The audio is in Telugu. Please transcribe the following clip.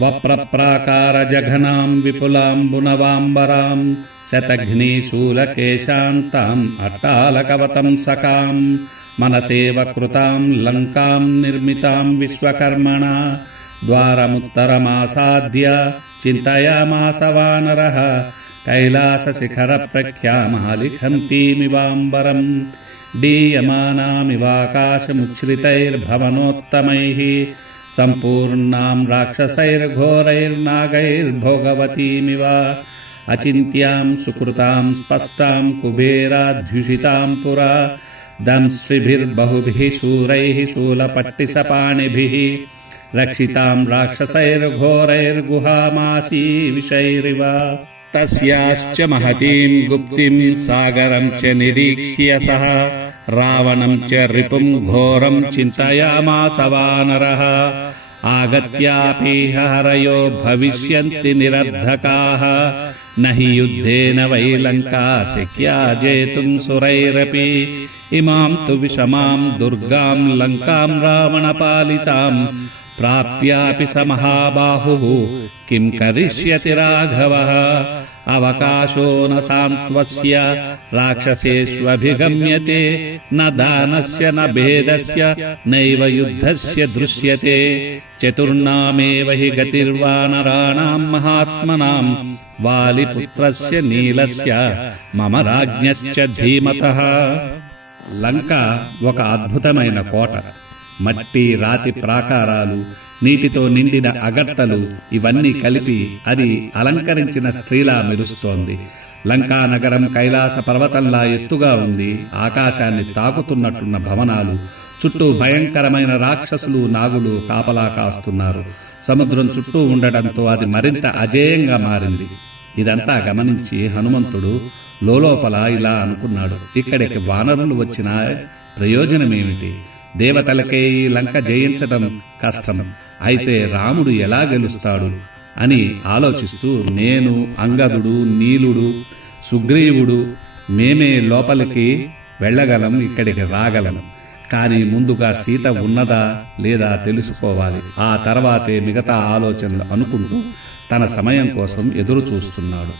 వప్రప్రాకారజఘనాం విపులాంబునవాంబరాం శతఘ్నీశూలకేశాంతాం అట్టాలకవతంసకాం మనసేవ కృతాం లంకాం నిర్మితాం విశ్వకర్మణా ద్వారముత్తరమాసాద్య చింతయామాస వానరః కైలాసశిఖరప్రఖ్యామాలిఖంతీమివాంబరం డీయమానామివాకాశముచ్ఛ్రితైర్భవనోత్తమైః సంపూర్ణాం రాక్షసైర్ఘోరైర్నాగైర్భోగవతీమివ అచింత్యాం సుకృతాం స్పష్టాం కుబేరాధ్యుషితాం పురా దంశ్రిభిర్బహుభిః శూరైః శూలపట్టిసపాణిభిః రక్షితాం రాక్షసైర్ఘోరైర్గుహామాసీవిషైరివ తస్యాశ్చ మహతీం గుప్తిం సాగరం చ నిరీక్ష్య సహ రావణం చ రిపుం ఘోరం చింతయామాస వానరః ఆగత్యాపీహ హరయో భవిష్యంతి నిరర్ధకాః నహి యుద్ధేన వై లంకా శక్యా జేతుం సురైరపి ఇమాం తు విషమాం దుర్గాం లంకాం రావణపాలితాం ప్రాప్యాపి స మహాబాహుః కిం కరిష్యతి రాఘవః అవకాశో న సాంత్వస్య రాక్షసేష్వభిగమ్యతే న దానస్య న భేదస్య నైవ యుద్ధస్య దృశ్యతే చతుర్నామేవ హి గతిర్వానరాణాం మహాత్మనాం వాలిపుత్రస్య నీలస్య మమ రాజ్ఞశ్చ ధీమతః. లంక ఒక అద్భుతమైన కోట. మట్టి రాతి ప్రాకారాలు, నీటితో నిండిన అగట్టలు ఇవన్నీ కలిపి అది అలంకరించిన స్త్రీలా మెరుస్తోంది. లంకా నగరం కైలాస పర్వతంలా ఎత్తుగా ఉంది. ఆకాశాన్ని తాకుతున్నట్టున్న భవనాలు, చుట్టూ భయంకరమైన రాక్షసులు నాగులు కాపలా కాస్తున్నారు. సముద్రం చుట్టూ ఉండడంతో అది మరింత అజేయంగా మారింది. ఇదంతా గమనించి హనుమంతుడు లోలోపల ఇలా అనుకున్నాడు, ఇక్కడికి వానరులు వచ్చిన ప్రయోజనమేమిటి? దేవతలకే ఈ లంక జయించటం కష్టం. అయితే రాముడు ఎలా గెలుస్తాడు అని ఆలోచిస్తూ నేను, అంగదుడు, నీలుడు, సుగ్రీవుడు మేమే లోపలికి వెళ్ళగలం, ఇక్కడికి రాగలం. కానీ ముందుగా సీత ఉన్నదా లేదా తెలుసుకోవాలి. ఆ తర్వాతే మిగతా ఆలోచనలు అనుకుంటూ తన సమయం కోసం ఎదురు చూస్తున్నాడు.